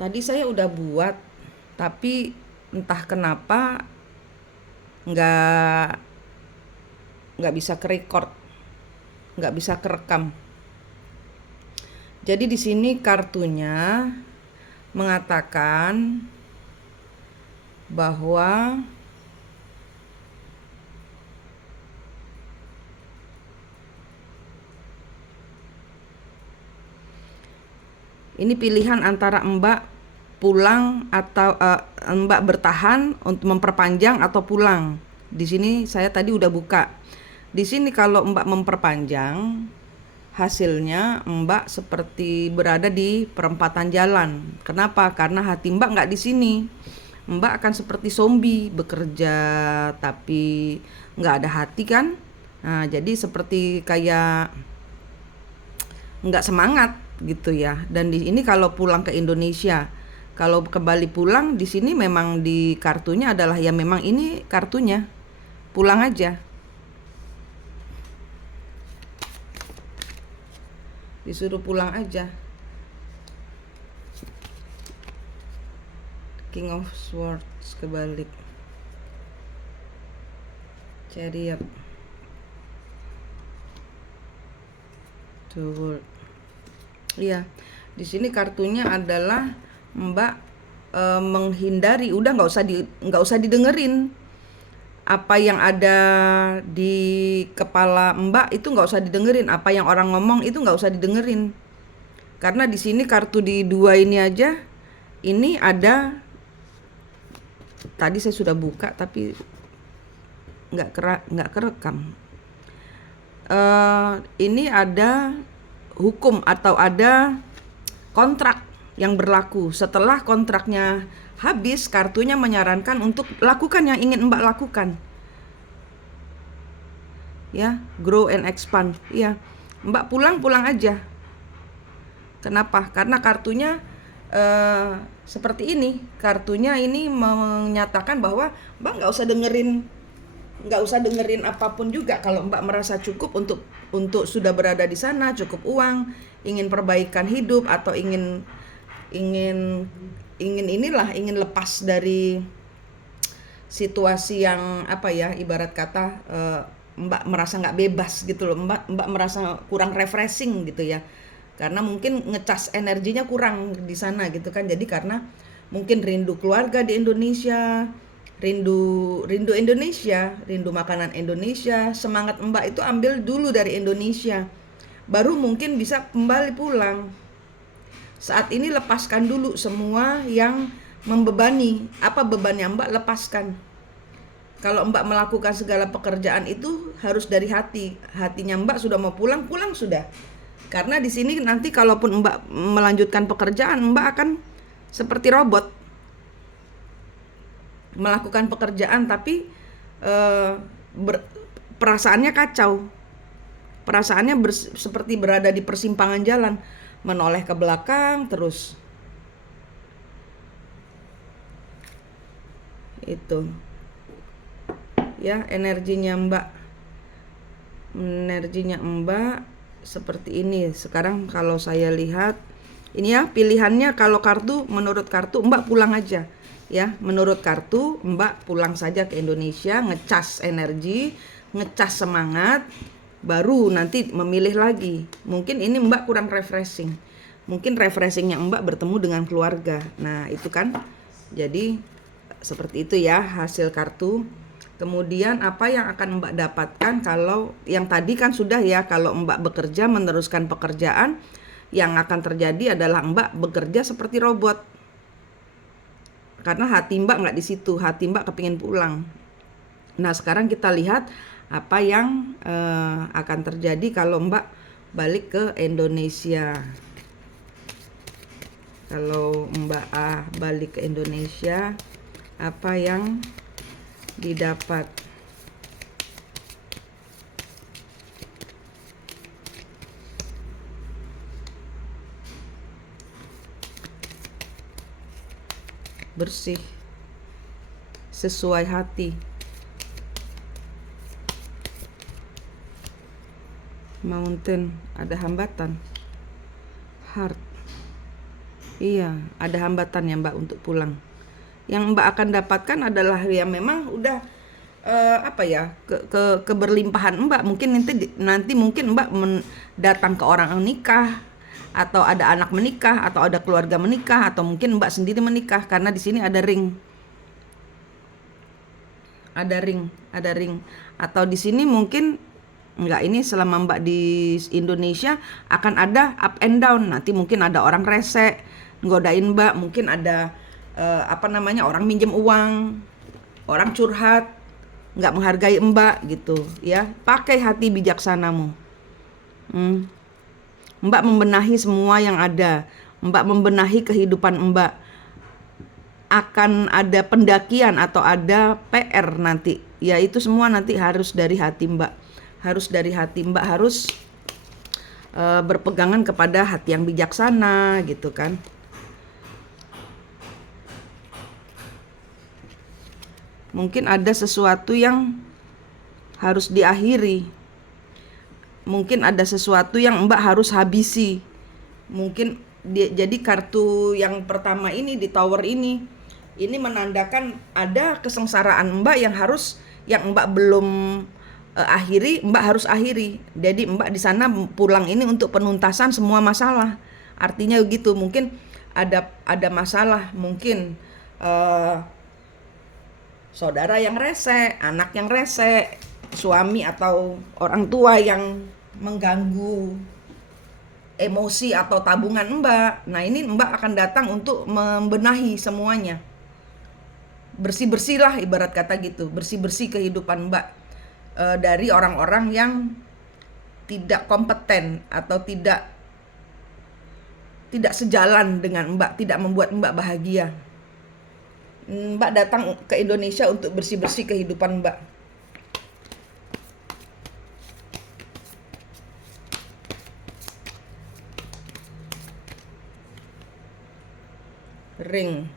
Tadi saya udah buat, tapi entah kenapa nggak nggak bisa kerekord, nggak bisa kerekam. Jadi di sini kartunya mengatakan bahwa ini pilihan antara Mbak pulang atau Mbak bertahan untuk memperpanjang atau pulang. Di sini saya tadi udah buka. Di sini kalau Mbak memperpanjang, hasilnya Mbak seperti berada di perempatan jalan. Kenapa? Karena hati Mbak nggak di sini. Mbak akan seperti zombie, bekerja tapi nggak ada hati kan? Nah, jadi seperti kayak nggak semangat gitu ya. Dan di ini kalau pulang ke Indonesia, kalau kembali pulang di sini memang di kartunya adalah ya memang ini kartunya, pulang aja, disuruh pulang aja. King of Swords kebalik, Chariot, The World. Iya, di sini kartunya adalah Mbak menghindari, udah nggak usah didengerin apa yang ada di kepala Mbak, itu nggak usah didengerin. Apa yang orang ngomong itu nggak usah didengerin, karena di sini kartu di dua ini aja, ini ada, tadi saya sudah buka tapi nggak kerekam. Ini ada hukum atau ada kontrak yang berlaku. Setelah kontraknya habis, kartunya menyarankan untuk lakukan yang ingin Mbak lakukan. Ya, grow and expand. Ya, Mbak pulang aja. Kenapa? Karena kartunya seperti ini. Kartunya ini menyatakan bahwa Mbak nggak usah dengerin apapun juga. Kalau Mbak merasa cukup untuk sudah berada di sana, cukup uang, ingin perbaikan hidup atau ingin lepas dari situasi yang ibarat kata Mbak merasa nggak bebas gitu loh. Mbak merasa kurang refreshing gitu ya, karena mungkin ngecas energinya kurang di sana gitu kan. Jadi karena mungkin rindu keluarga di Indonesia, rindu Indonesia, rindu makanan Indonesia. Semangat Mbak itu ambil dulu dari Indonesia, baru mungkin bisa kembali pulang. Saat ini lepaskan dulu semua yang membebani. Apa beban yang Mbak lepaskan? Kalau Mbak melakukan segala pekerjaan itu harus dari hati. Hatinya Mbak sudah mau pulang sudah. Karena di sini nanti kalaupun Mbak melanjutkan pekerjaan, Mbak akan seperti robot melakukan pekerjaan, tapi perasaannya kacau. Perasaannya seperti berada di persimpangan jalan, menoleh ke belakang terus. Itu ya energinya Mbak seperti ini. Sekarang kalau saya lihat ini ya pilihannya, kalau menurut kartu Mbak pulang aja ya. Menurut kartu Mbak pulang saja ke Indonesia, ngecas energi, ngecas semangat, baru nanti memilih lagi. Mungkin ini Mbak kurang refreshing, mungkin refreshingnya Mbak bertemu dengan keluarga. Nah itu kan, jadi seperti itu ya hasil kartu. Kemudian apa yang akan Mbak dapatkan kalau yang tadi kan sudah ya, kalau Mbak bekerja meneruskan pekerjaan, yang akan terjadi adalah Mbak bekerja seperti robot. Karena hati Mbak nggak di situ, hati Mbak kepingin pulang. Nah sekarang kita lihat apa yang akan terjadi kalau Mbak balik ke Indonesia. Kalau Mbak balik ke Indonesia, apa yang didapat? Bersih, sesuai hati. Mountain, ada hambatan. Heart, Iya, ada hambatannya Mbak untuk pulang. Yang Mbak akan dapatkan adalah ya memang udah apa ya, keberlimpahan Mbak. Mungkin nanti mungkin Mbak datang ke orang nikah, atau ada anak menikah, atau ada keluarga menikah, atau mungkin Mbak sendiri menikah, karena di sini ada ring, ada ring. Atau di sini mungkin enggak, ini selama Mbak di Indonesia akan ada up and down. Nanti mungkin ada orang rese ngodain Mbak, mungkin ada apa namanya, orang minjem uang, orang curhat, nggak menghargai Mbak gitu ya. Pakai hati bijaksanamu. Hmm. Mbak membenahi semua yang ada. Mbak membenahi kehidupan Mbak. Akan ada pendakian atau ada PR nanti. Ya itu semua nanti harus dari hati Mbak. Harus dari hati Mbak, harus berpegangan kepada hati yang bijaksana gitu kan. Mungkin ada sesuatu yang harus diakhiri. Mungkin ada sesuatu yang Mbak harus habisi. Mungkin jadi kartu yang pertama ini di tower ini menandakan ada kesengsaraan Mbak yang Mbak belum akhiri, Mbak harus akhiri. Jadi Mbak di sana pulang ini untuk penuntasan semua masalah. Artinya begitu. Mungkin ada masalah, mungkin saudara yang rese, anak yang rese, suami atau orang tua yang mengganggu emosi atau tabungan Mbak. Nah ini Mbak akan datang untuk membenahi semuanya. Bersih-bersih lah ibarat kata gitu. Bersih-bersih kehidupan Mbak dari orang-orang yang tidak kompeten atau tidak sejalan dengan Mbak, tidak membuat Mbak bahagia. Mbak datang ke Indonesia untuk bersih-bersih kehidupan Mbak. Ring.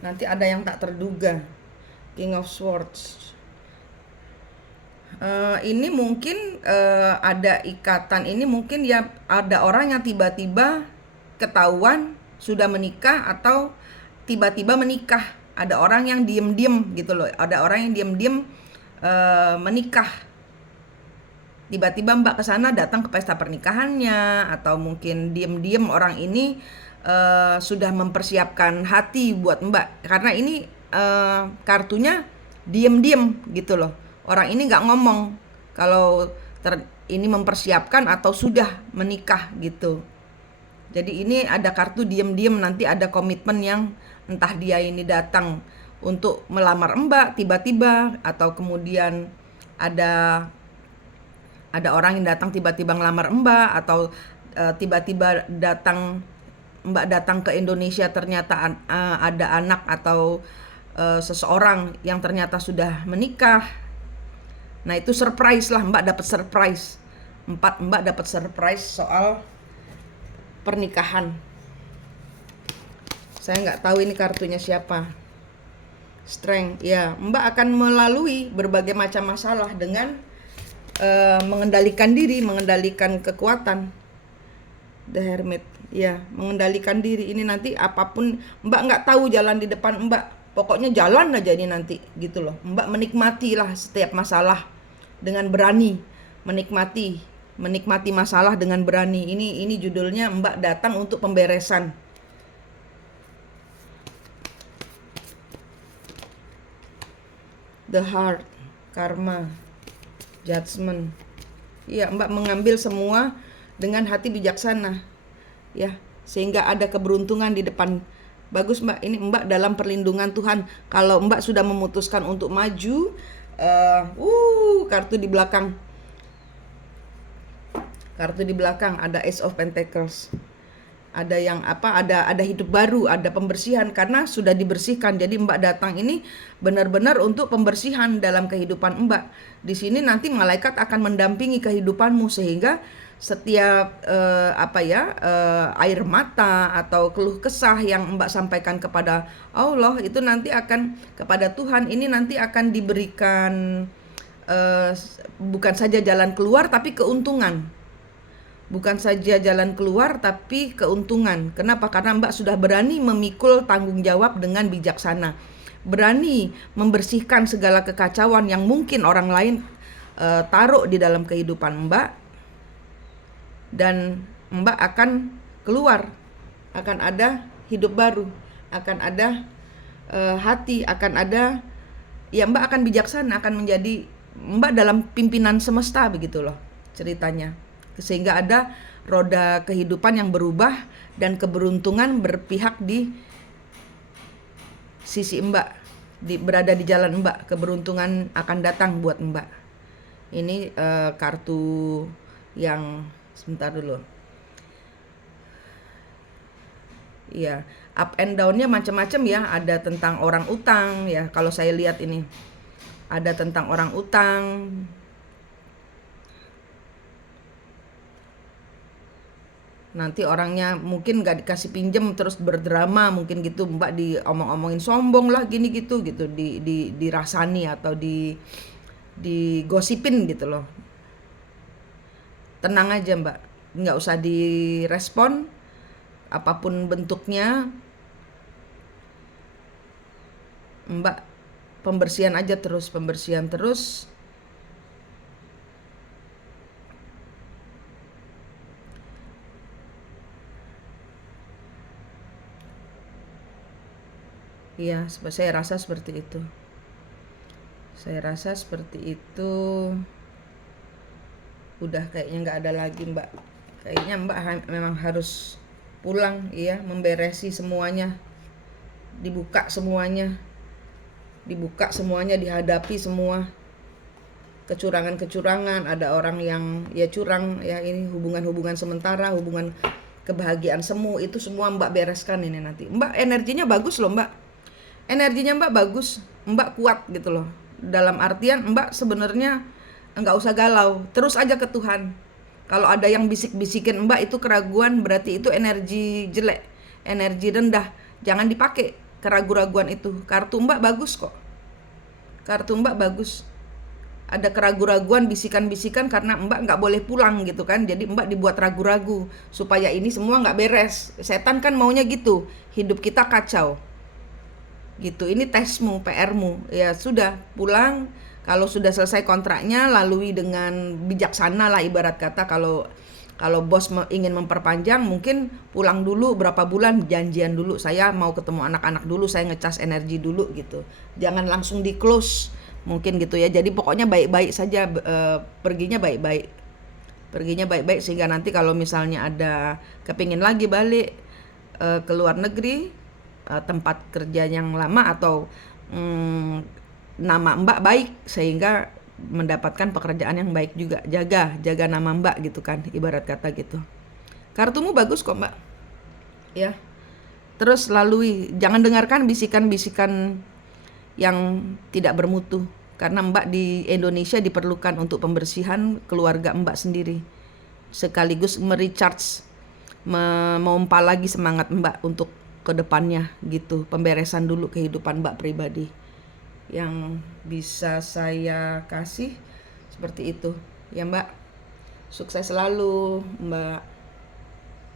Nanti ada yang tak terduga. King of Swords. Ini mungkin ada ikatan. Ini mungkin ya ada orang yang tiba-tiba ketahuan sudah menikah atau tiba-tiba menikah. Ada orang yang diem-diem gitu loh. Ada orang yang diem-diem menikah. Tiba-tiba Mbak kesana datang ke pesta pernikahannya, atau mungkin diem-diem orang ini sudah mempersiapkan hati buat Mbak. Karena ini kartunya diem-diem gitu loh. Orang ini nggak ngomong kalau ini mempersiapkan atau sudah menikah gitu. Jadi ini ada kartu diem-diem, nanti ada komitmen yang entah dia ini datang untuk melamar Mbak tiba-tiba, atau kemudian ada orang yang datang tiba-tiba ngelamar Mbak, atau tiba-tiba Mbak datang ke Indonesia ternyata ada anak atau seseorang yang ternyata sudah menikah. Nah itu surprise lah, Mbak dapat surprise. Mbak dapat surprise soal pernikahan. Saya nggak tahu ini kartunya siapa. Strength, ya Mbak akan melalui berbagai macam masalah dengan mengendalikan diri, mengendalikan kekuatan. The Hermit, ya mengendalikan diri. Ini nanti apapun Mbak nggak tahu jalan di depan Mbak, pokoknya jalan aja ini nanti gitu loh. Mbak menikmatilah setiap masalah dengan berani, menikmati masalah dengan berani. Ini judulnya Mbak datang untuk pemberesan. The Heart, Karma, Judgment. Ya, Mbak mengambil semua dengan hati bijaksana. Ya, sehingga ada keberuntungan di depan. Bagus Mbak, ini Mbak dalam perlindungan Tuhan. Kalau Mbak sudah memutuskan untuk maju, kartu di belakang. Kartu di belakang ada Ace of Pentacles. Ada yang ada hidup baru, ada pembersihan karena sudah dibersihkan. Jadi Mbak datang ini benar-benar untuk pembersihan dalam kehidupan Mbak. Di sini nanti malaikat akan mendampingi kehidupanmu sehingga setiap air mata atau keluh kesah yang Mbak sampaikan kepada Allah itu nanti akan kepada Tuhan, ini nanti akan diberikan bukan saja jalan keluar tapi keuntungan. Bukan saja jalan keluar, tapi keuntungan. Kenapa? Karena Mbak sudah berani memikul tanggung jawab dengan bijaksana. Berani membersihkan segala kekacauan yang mungkin orang lain taruh di dalam kehidupan Mbak. Dan Mbak akan keluar. Akan ada hidup baru. Akan ada hati. Akan ada, ya Mbak akan bijaksana. Akan menjadi Mbak dalam pimpinan semesta, begitu loh ceritanya. Sehingga ada roda kehidupan yang berubah dan keberuntungan berpihak di sisi Mbak, berada di jalan Mbak. Keberuntungan akan datang buat Mbak. Ini kartu yang sebentar dulu. Ya, up and down-nya macam-macam ya. Ada tentang orang utang ya. Kalau saya lihat ini ada tentang orang utang. Nanti orangnya mungkin gak dikasih pinjem terus berdrama, mungkin gitu Mbak diomong-omongin sombong lah gini gitu dirasani atau digosipin gitu loh. Tenang aja Mbak, nggak usah direspon apapun bentuknya. Mbak pembersihan aja terus, pembersihan terus. Iya, saya rasa seperti itu. Saya rasa seperti itu. Udah kayaknya nggak ada lagi Mbak. Kayaknya Mbak memang harus pulang, iya, memberesi semuanya. Dibuka semuanya. Dibuka semuanya, dihadapi semua kecurangan-kecurangan. Ada orang yang ya curang ya, ini hubungan-hubungan sementara, hubungan kebahagiaan semu, itu semua Mbak bereskan ini nanti. Mbak energinya bagus loh Mbak. Energinya Mbak bagus, Mbak kuat gitu loh. Dalam artian Mbak sebenarnya nggak usah galau, terus aja ke Tuhan. Kalau ada yang bisik-bisikin Mbak itu keraguan, berarti itu energi jelek, energi rendah. Jangan dipakai keraguan-raguan itu. Kartu Mbak bagus kok. Kartu Mbak bagus. Ada keraguan-raguan, bisikan-bisikan karena Mbak nggak boleh pulang gitu kan. Jadi Mbak dibuat ragu-ragu supaya ini semua nggak beres. Setan kan maunya gitu, hidup kita kacau. Gitu, ini tesmu, PR-mu. Ya sudah, pulang. Kalau sudah selesai kontraknya, lalui dengan bijaksana lah ibarat kata. Kalau bos ingin memperpanjang, mungkin pulang dulu berapa bulan, janjian dulu. Saya mau ketemu anak-anak dulu, saya ngecas energi dulu gitu. Jangan langsung di close, mungkin gitu ya. Jadi pokoknya baik-baik saja, perginya baik-baik. Perginya baik-baik sehingga nanti kalau misalnya ada kepingin lagi balik ke luar negeri, tempat kerja yang lama atau nama Mbak baik sehingga mendapatkan pekerjaan yang baik juga. Jaga nama Mbak gitu kan, ibarat kata gitu. Kartumu bagus kok Mbak. Ya. Terus lalui, jangan dengarkan bisikan-bisikan yang tidak bermutu. Karena Mbak di Indonesia diperlukan untuk pembersihan keluarga Mbak sendiri. Sekaligus merecharge, memompa lagi semangat Mbak untuk ke depannya gitu. Pemberesan dulu kehidupan Mbak pribadi. Yang bisa saya kasih seperti itu. Ya Mbak, sukses selalu Mbak.